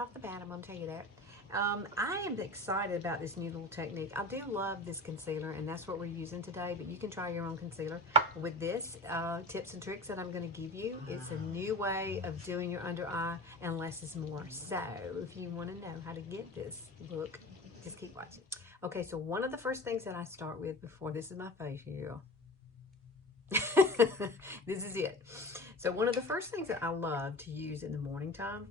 off the bat, I'm going to tell you that. I am excited about this new little technique. I do love this concealer, and that's what we're using today, but you can try your own concealer with this tips and tricks that I'm going to give you. It's a new way of doing your under eye, and less is more. So if you want to know how to get this look, just keep watching. Okay, so one of the first things that I start with before, this is my facial. This is it. So one of the first things that I love to use in the morning time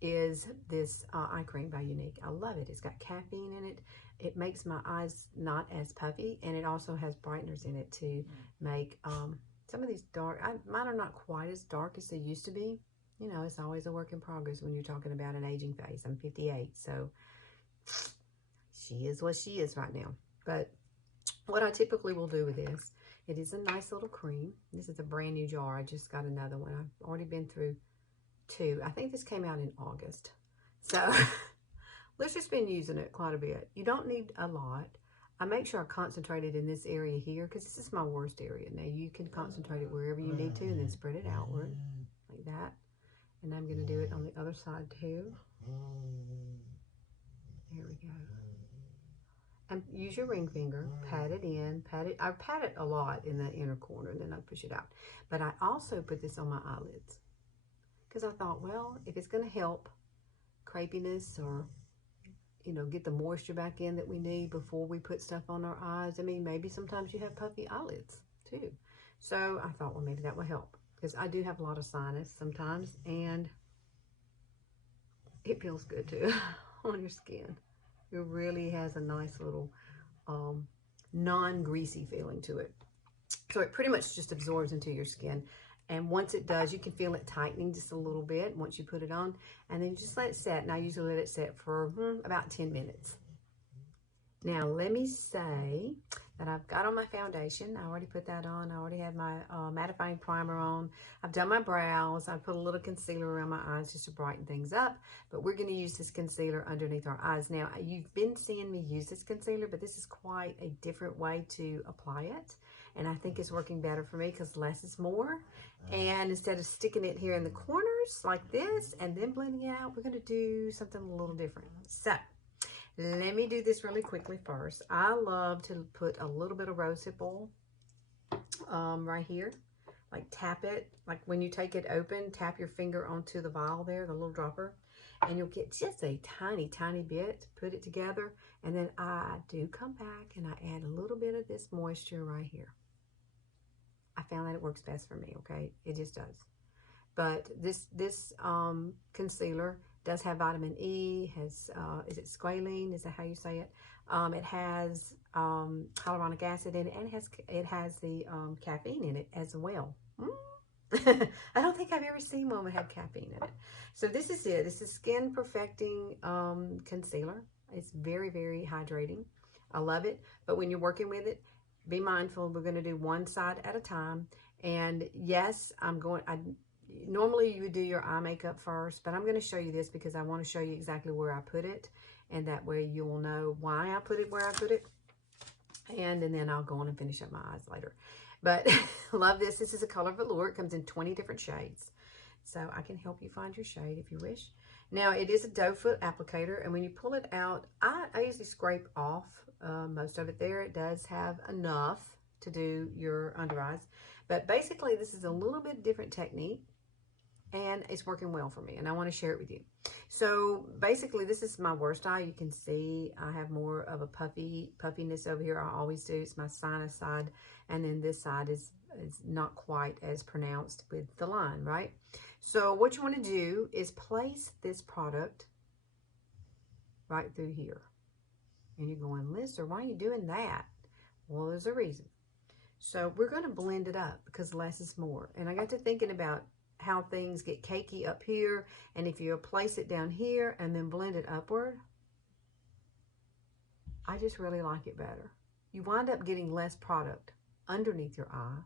is this eye cream by Younique. I love it. It's got caffeine in it. It makes my eyes not as puffy, and it also has brighteners in it to make some of these dark, mine are not quite as dark as they used to be. You know, it's always a work in progress when you're talking about an aging face. I'm 58, so she is what she is right now. But what I typically will do with this, it is a nice little cream. This is a brand new jar. I just got another one. I've already been through 2. I think this came out in August. So let's just been using it quite a bit. You don't need a lot. I make sure I concentrate it in this area here because this is my worst area. Now you can concentrate it wherever you need to and then spread it outward like that. And I'm going to do it on the other side too. There we go. And use your ring finger, pat it in, I pat it a lot in the inner corner and then I push it out. But I also put this on my eyelids because I thought, well, if it's going to help crepiness or, you know, get the moisture back in that we need before we put stuff on our eyes. I mean, maybe sometimes you have puffy eyelids too. So I thought, well, maybe that will help because I do have a lot of sinus sometimes and it feels good too on your skin. It really has a nice little non-greasy feeling to it. So it pretty much just absorbs into your skin. And once it does, you can feel it tightening just a little bit once you put it on. And then you just let it set. And I usually let it set for about 10 minutes. Now, let me say that I've got on my foundation. I already put that on. I already have my mattifying primer on. I've done my brows. I put a little concealer around my eyes just to brighten things up. But we're going to use this concealer underneath our eyes. Now, you've been seeing me use this concealer, but this is quite a different way to apply it. And I think it's working better for me because less is more. And instead of sticking it here in the corners like this and then blending it out, we're going to do something a little different. So let me do this really quickly first. I love to put a little bit of rosehip oil right here. Like tap it, like when you take it open, tap your finger onto the vial there, the little dropper, and you'll get just a tiny, tiny bit. Put it together, and then I do come back and I add a little bit of this moisture right here. I found that it works best for me, okay? It just does. But this concealer does have vitamin E, has, is it squalane? Is that how you say it? It has hyaluronic acid in it, and it has the caffeine in it as well. I don't think I've ever seen one that had caffeine in it. So this is it. This is Skin Perfecting Concealer. It's very, very hydrating. I love it. But when you're working with it, be mindful. We're going to do one side at a time. And yes, normally you would do your eye makeup first, but I'm going to show you this because I want to show you exactly where I put it, and that way you will know why I put it where I put it, and then I'll go on and finish up my eyes later. But love this. This is a color velour. It comes in 20 different shades, so I can help you find your shade if you wish. Now, it is a doe foot applicator, and when you pull it out, I usually scrape off most of it there. It does have enough to do your under eyes, but basically this is a little bit different technique, and it's working well for me, and I want to share it with you. So basically, this is my worst eye. You can see I have more of a puffiness over here. I always do. It's my sinus side, and then this side is not quite as pronounced with the line, right? So what you want to do is place this product right through here. And you're going, Lister, why are you doing that? Well, there's a reason. So we're going to blend it up because less is more. And I got to thinking about how things get cakey up here, and if you place it down here and then blend it upward, I just really like it better. You wind up getting less product underneath your eye,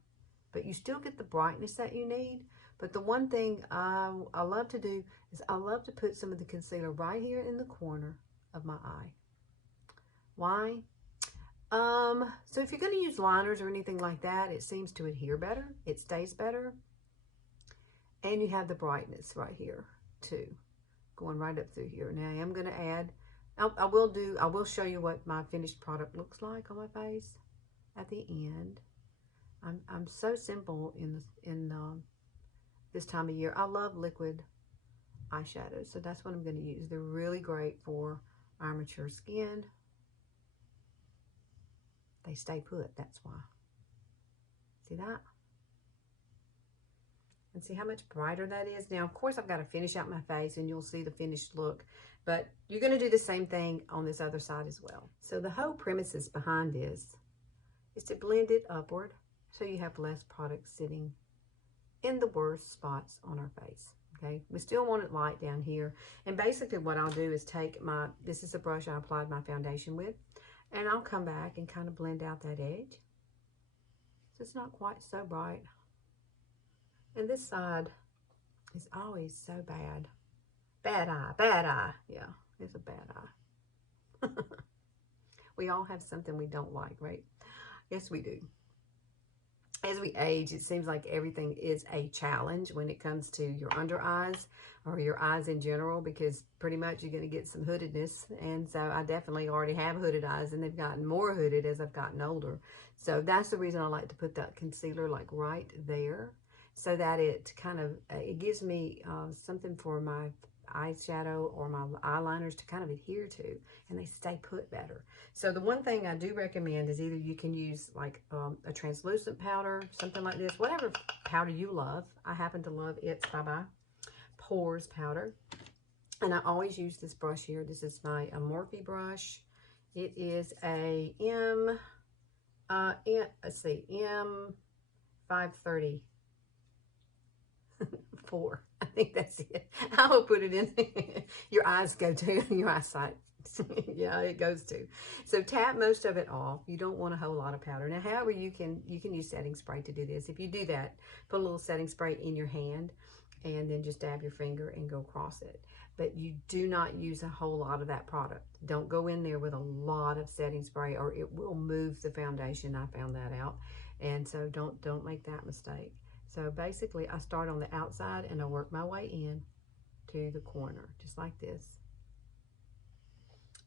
but you still get the brightness that you need. But the one thing I love to do is I love to put some of the concealer right here in the corner of my eye. Why? So if you're going to use liners or anything like that, it seems to adhere better. It stays better. And you have the brightness right here too going right up through here. Now I am going to add, I will show you what my finished product looks like on my face at the end. I'm so simple in this time of year. I love liquid eyeshadows, so that's what I'm going to use. They're really great for our mature skin. They stay put, that's why. See that? And see how much brighter that is? Now, of course, I've got to finish out my face, and you'll see the finished look. But you're going to do the same thing on this other side as well. So the whole premises behind this is to blend it upward so you have less product sitting in the worst spots on our face. Okay, we still want it light down here. And basically what I'll do is take this is a brush I applied my foundation with, and I'll come back and kind of blend out that edge. So it's not quite so bright. And this side is always so bad. Bad eye. Yeah, it's a bad eye. We all have something we don't like, right? Yes, we do. As we age, it seems like everything is a challenge when it comes to your under eyes or your eyes in general, because pretty much you're going to get some hoodedness. And so I definitely already have hooded eyes, and they've gotten more hooded as I've gotten older. So that's the reason I like to put that concealer like right there, so that it kind of, it gives me something for my eyeshadow or my eyeliners to kind of adhere to, and they stay put better. So the one thing I do recommend is either you can use like a translucent powder, something like this, whatever powder you love. I happen to love It's Bye Pores powder, and I always use this brush here. This is my Morphe brush. It is a M530. 4. I think that's it. I will put it in. Your eyes go to your eyesight. Yeah, it goes to. So tap most of it off. You don't want a whole lot of powder. Now, however, you can use setting spray to do this. If you do that, put a little setting spray in your hand and then just dab your finger and go across it. But you do not use a whole lot of that product. Don't go in there with a lot of setting spray, or it will move the foundation. I found that out. And so don't make that mistake. So basically, I start on the outside and I work my way in to the corner, just like this.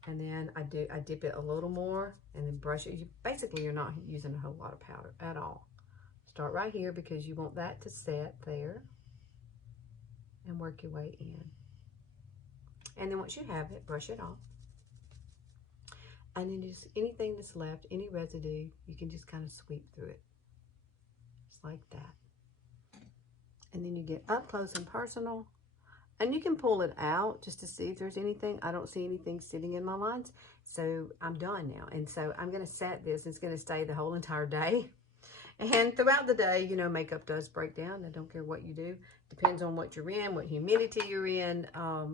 And then I dip it a little more and then brush it. Basically, you're not using a whole lot of powder at all. Start right here because you want that to set there, and work your way in. And then once you have it, brush it off. And then just anything that's left, any residue, you can just kind of sweep through it, just like that. And then you get up close and personal, and you can pull it out just to see if there's anything. I don't see anything sitting in my lines, so I'm done now. And so I'm going to set this. It's going to stay the whole entire day. And throughout the day, you know, makeup does break down. I don't care what you do. Depends on what you're in, what humidity you're in, how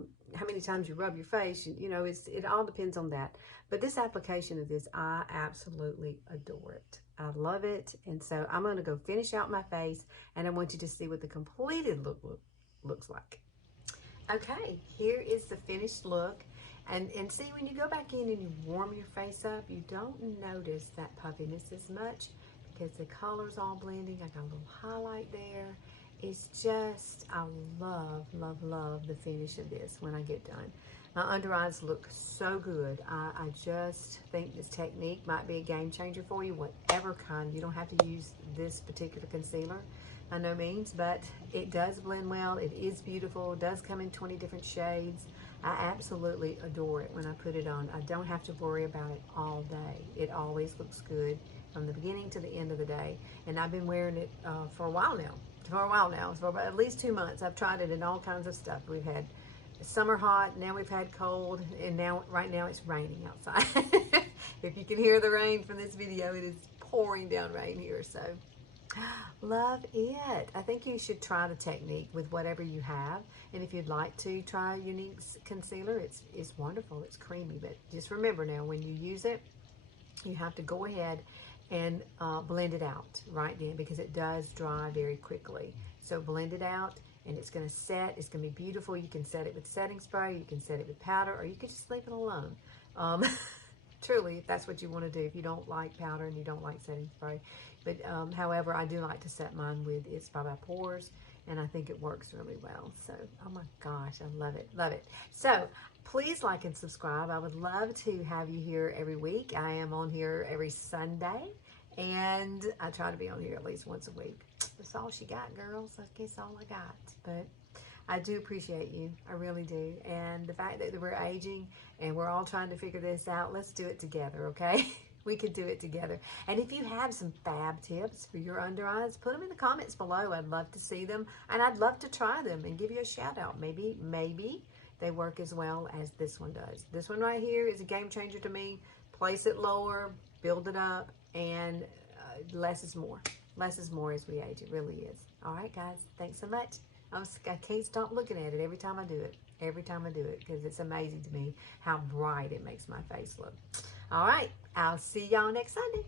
many times you rub your face. You know, it all depends on that. But this application of this, I absolutely adore it. I love it. And so I'm going to go finish out my face, and I want you to see what the completed look looks like. Okay, here is the finished look. And see, when you go back in and you warm your face up, you don't notice that puffiness as much because the color's all blending. I got a little highlight there. It's just, I love, love, love the finish of this when I get done. My under eyes look so good. I just think this technique might be a game changer for you, whatever kind. You don't have to use this particular concealer, by no means, but it does blend well. It is beautiful. It does come in 20 different shades. I absolutely adore it when I put it on. I don't have to worry about it all day. It always looks good from the beginning to the end of the day. And I've been wearing it for a while now. For about at least 2 months. I've tried it in all kinds of stuff. We've had summer hot, now we've had cold, and right now it's raining outside. If you can hear the rain from this video, it is pouring down rain here. So love it. I think you should try the technique with whatever you have. And if you'd like to try Younique concealer, it's wonderful. It's creamy. But just remember now, when you use it, you have to go ahead and blend it out right then, because it does dry very quickly. So blend it out, and it's going to set. It's going to be beautiful. You can set it with setting spray, you can set it with powder, or you can just leave it alone. Truly, if that's what you want to do, if you don't like powder and you don't like setting spray. But however, I do like to set mine with It's Bye Pores. and I think it works really well. So, oh my gosh, I love it, love it. So, please like and subscribe. I would love to have you here every week. I am on here every Sunday, and I try to be on here at least once a week. That's all she got, girls. I guess all I got. But I do appreciate you. I really do. And the fact that we're aging and we're all trying to figure this out, let's do it together, okay? We can do it together. And if you have some fab tips for your under eyes, put them in the comments below. I'd love to see them, and I'd love to try them and give you a shout out. Maybe they work as well as this one does. This one right here is a game changer to me. Place it lower, build it up, and less is more. Less is more as we age. It really is. All right, guys. Thanks so much. I can't stop looking at it every time I do it. Every time I do it, because it's amazing to me how bright it makes my face look. All right. I'll see y'all next Sunday.